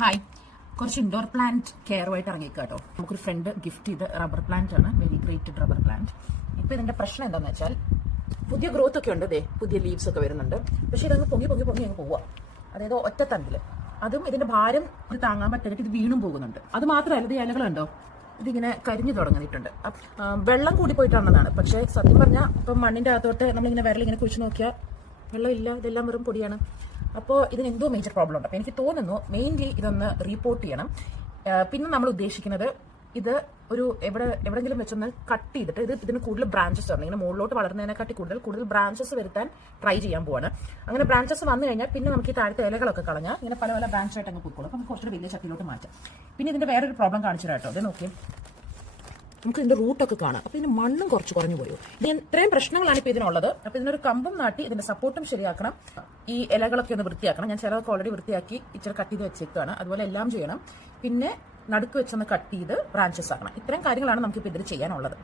Hi, കുറച്ച് indoor plant കെയറുമായിട്ട് ഇറങ്ങിക്കാട്ടോ. നമുക്കൊരു friend gift ചെയ്ത് റബ്ബർ പ്ലാന്റ് ആണ്, വെരി ഗ്രേറ്റഡ് റബ്ബർ പ്ലാന്റ്. ഇപ്പൊ ഇതിന്റെ പ്രശ്നം എന്താണെന്ന് വെച്ചാൽ പുതിയ ഗ്രോത്ത് ഒക്കെ ഉണ്ട്, പുതിയ ലീവ്സ് ഒക്കെ വരുന്നുണ്ട്. പക്ഷെ ഇതങ്ങ് പൊങ്ങി പൊങ്ങി പൊങ്ങി അങ്ങ് പോവുക, അതായത് ഒറ്റ തണ്ടില്. അതും ഇതിന്റെ ഭാരം ഇത് താങ്ങാൻ പറ്റാതെ ഇത് വീണും പോകുന്നുണ്ട്. അത് മാത്രമല്ല, ഇത് ഇലകളുണ്ടോ, ഇതിങ്ങനെ കരിഞ്ഞു തുടങ്ങിയിട്ടുണ്ട്. വെള്ളം കൂടി പോയിട്ടാണെന്നാണ്. പക്ഷെ സത്യം പറഞ്ഞാൽ ഇപ്പം മണ്ണിന്റെ അകത്തോട്ട് നമ്മളിങ്ങനെ വിരലിങ്ങനെ കുഴിച്ച് നോക്കിയാൽ വെള്ളമില്ല, ഇതെല്ലാം വെറും പൊടിയാണ്. അപ്പോൾ ഇതിന് എന്തോ മേജർ പ്രോബ്ലം ഉണ്ട്. അപ്പോൾ എനിക്ക് തോന്നുന്നു മെയിൻലി ഇതൊന്ന് റീപോർട്ട് ചെയ്യണം. പിന്നെ നമ്മൾ ഉദ്ദേശിക്കുന്നത് ഇത് ഒരു എവിടെയെങ്കിലും വെച്ചൊന്ന് കട്ട് ചെയ്തിട്ട് ഇതിന് കൂടുതൽ ബ്രാഞ്ചസ് വരണം. ഇങ്ങനെ മുകളിലോട്ട് വളർന്നതിനെക്കാട്ടി കൂടുതൽ ബ്രാഞ്ചസ് വരുത്താൻ ട്രൈ ചെയ്യാൻ പോവാണ്. അങ്ങനെ ബ്രാഞ്ചസ് വന്നു കഴിഞ്ഞാൽ പിന്നെ നമുക്ക് ഈ താഴത്തെ ഇലകളൊക്കെ കളഞ്ഞാൽ ഇങ്ങനെ പല പല ബ്രാഞ്ചായിട്ട് അങ്ങ് പോയിക്കോളും. അപ്പം കുറച്ചുകൂടി വലിയ ചട്ടിയിലോട്ട് മാറ്റാം. പിന്നെ ഇതിന്റെ വേറൊരു പ്രോബ്ലം കാണിച്ചു കേട്ടോ. ഇത് നോക്കി, നമുക്ക് ഇതിന്റെ റൂട്ടൊക്കെ കാണാം. അപ്പൊ ഇതിന് മണ്ണും കുറച്ച് കുറഞ്ഞു പോയോ. ഇത്രയും പ്രശ്നങ്ങളാണ് ഇപ്പൊ ഇതിനുള്ളത്. അപ്പൊ ഇതിനൊരു കമ്പും നാട്ടി ഇതിന്റെ സപ്പോർട്ടും ശരിയാക്കണം. ഈ ഇലകളൊക്കെ ഒന്ന് വൃത്തിയാക്കണം. ഞാൻ ചിലതൊക്കെ ഓൾറെഡി വൃത്തിയാക്കി ഇച്ചിരി കട്ട് ചെയ്ത് വെച്ചേക്കാണ്. അതുപോലെ എല്ലാം ചെയ്യണം. പിന്നെ നടുക്ക് വെച്ചൊന്ന് കട്ട് ചെയ്ത് ബ്രാഞ്ചസ് ആക്കണം. ഇത്രയും കാര്യങ്ങളാണ് നമുക്ക് ഇപ്പൊ ഇതിൽ ചെയ്യാനുള്ളത്.